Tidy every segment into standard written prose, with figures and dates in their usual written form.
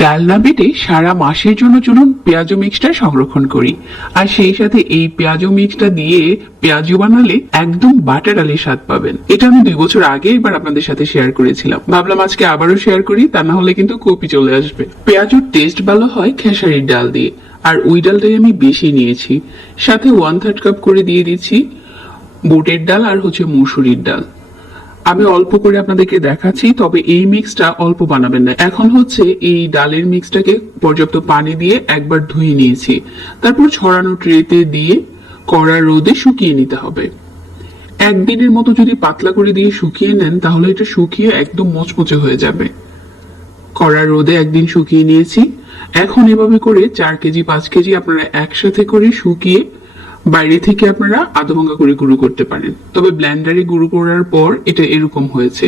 ডাল না বেটে সারা মাসের জন্য চলুন পেঁয়াজু মিক্সটা সংরক্ষণ করি। আর সেই সাথে এই পেঁয়াজু মিক্সটা দিয়ে পেঁয়াজু বানালে একদম বাটা ডালের স্বাদ পাবেন। এটা আমি 2 বছর আগে এবার আপনাদের সাথে শেয়ার করেছিলাম, ভাবলাম আজকে আবারও শেয়ার করি, তা না হলে কিন্তু কপি চলে আসবে। পেঁয়াজুর টেস্ট ভালো হয় খেসারির ডাল দিয়ে, আর ওই ডালটাই আমি বেশি নিয়েছি। সাথে 1/3 কাপ করে দিয়ে দিচ্ছি বুটের ডাল আর মুসুরির ডাল। আমি অল্প করে আপনাদেরকে দেখাচ্ছি, তবে এই মিক্সটা অল্প বানাবেন না। এখন এই ডালের মিক্সটাকে পর্যাপ্ত পানি দিয়ে একবার ধুয়ে নিয়েছি, তারপর ছড়ানো ট্রেতে দিয়ে কড়া রোদে শুকিয়ে নিতে হবে। একদিনের মতো যদি পাতলা করে দিয়ে শুকিয়ে নেন তাহলে এটা শুকিয়ে একদম মচমচে হয়ে যাবে। কড়া রোদে একদিন শুকিয়ে নিয়েছি। এখন এভাবে করে 4 কেজি 5 কেজি আপনারা একসাথে করে শুকিয়ে বাইরে থেকে আপনারা আধা ভাঙা করে গুঁড়ো করতে পারেন, তবে ব্লেন্ডারে গুঁড়ো করার পর এটা এরকম হয়েছে।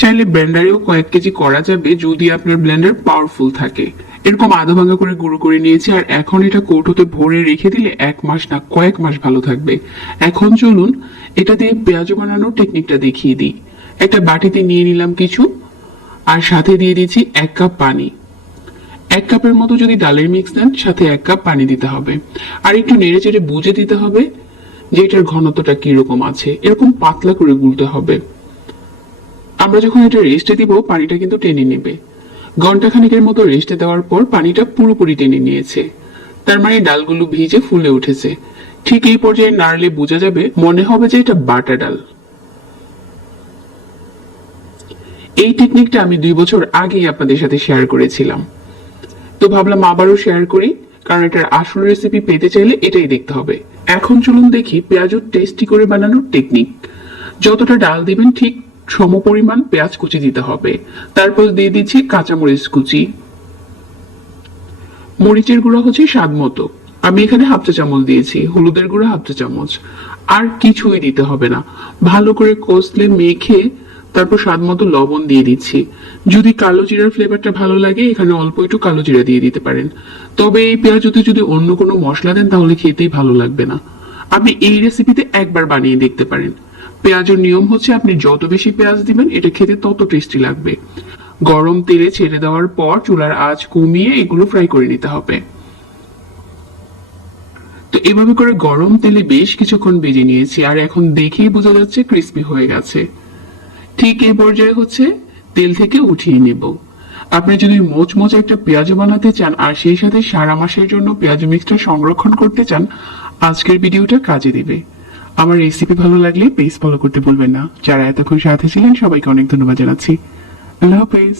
চাইলে ব্লেন্ডারেও কয়েক কেজি করা যাবে যদি আপনার ব্লেন্ডার পাওয়ারফুল থাকে। এরকম আধা ভাঙা করে গুঁড়ো করে নিয়েছি, আর এখন এটা কৌটোতে ভরে রেখে দিলে 1 মাস না কয়েক মাস ভালো থাকবে। এখন চলুন এটা দিয়ে পেঁয়াজু বানানোর টেকনিকটা দেখিয়ে দিই। একটা বাটিতে নিয়ে নিলাম কিছু, আর সাথে দিয়ে দিচ্ছি 1 কাপ পানি। 1 কাপের মতো যদি ডালের মিক্স দেন সাথে 1 কাপ পানি দিতে হবে, আর একটু নেড়ে চেড়ে বুঝে দিতে হবে যে এটার ঘনত্বটা কিরকম আছে। এরকম পাতলা করে গুলতে হবে। আমরা যখন এটা রেস্টে দিব পানিটা কিন্তু টেনে নেবে। ঘন্টা খানেকের মতো রেস্টে দেওয়ার পর পানিটা পুরোপুরি টেনে নিয়েছে, তার মানে ডালগুলো ভিজে ফুলে উঠেছে। ঠিক এই পর্যায়ে নাড়লে বোঝা যাবে, মনে হবে যে এটা বাটা ডাল। এই টেকনিকটা আমি 2 বছর আগেই আপনাদের সাথে শেয়ার করেছিলাম, তো ভাবলাম আবারও শেয়ার করি, কারণ এটার আসল রেসিপি পেতে চাইলে এটাই দেখতে হবে। এখন চলুন দেখি পেঁয়াজুর টেস্টি করে বানানোর টেকনিক। যতটা ডাল দিবেন ঠিক সমপরিমাণ পেঁয়াজ কুচি দিতে হবে। তারপর দিয়ে দিচ্ছি কাঁচামরিচ কুচি। মরিচের গুঁড়া স্বাদ মতো, আমি এখানে 1/2 চা চামচ দিয়েছি। হলুদের গুঁড়া 1/2 চা চামচ। আর কিছুই দিতে হবে না, ভালো করে কষলে মেখে তারপর স্বাদ মতো লবণ দিয়ে দিচ্ছি। যদি কালো জিরার ফ্লেভারটা ভালো লাগে এখানে অল্প একটু কালো জিরা দিয়ে দিতে পারেন, তবে এই পেঁয়াজুতে যদি অন্য কোনো মশলা দেন তাহলে খেতেই ভালো লাগবে না। আপনি এই রেসিপিতে একবার বানিয়ে দেখতে পারেন। পেঁয়াজের নিয়ম আপনি যত বেশি পেঁয়াজ দিবেন এটা খেতে তত টেস্টি লাগবে। গরম তেলে ছেড়ে দেওয়ার পর চুলার আঁচ কমিয়ে এগুলো ফ্রাই করে নিতে হবে। তো এভাবে করে গরম তেলে বেশ কিছুক্ষণ ভেজে নিয়েছি, আর এখন দেখেই বোঝা যাচ্ছে ক্রিস্পি হয়ে গেছে। ঠিক এই পর্যায়ে তেল থেকে উঠিয়ে নেব। আপনি যদি মোচমোচে একটা পেঁয়াজু বানাতে চান আর সেই সাথে সারা মাসের জন্য পেঁয়াজু মিক্সটা সংরক্ষণ করতে চান, আজকের ভিডিওটা কাজে দিবে। আমার রেসিপি ভালো লাগলে প্লিজ ফলো করতে ভুলবেন না। যারা এতক্ষণ সাথে ছিলেন সবাইকে অনেক ধন্যবাদ জানাচ্ছি। আল্লাহ হাফেজ।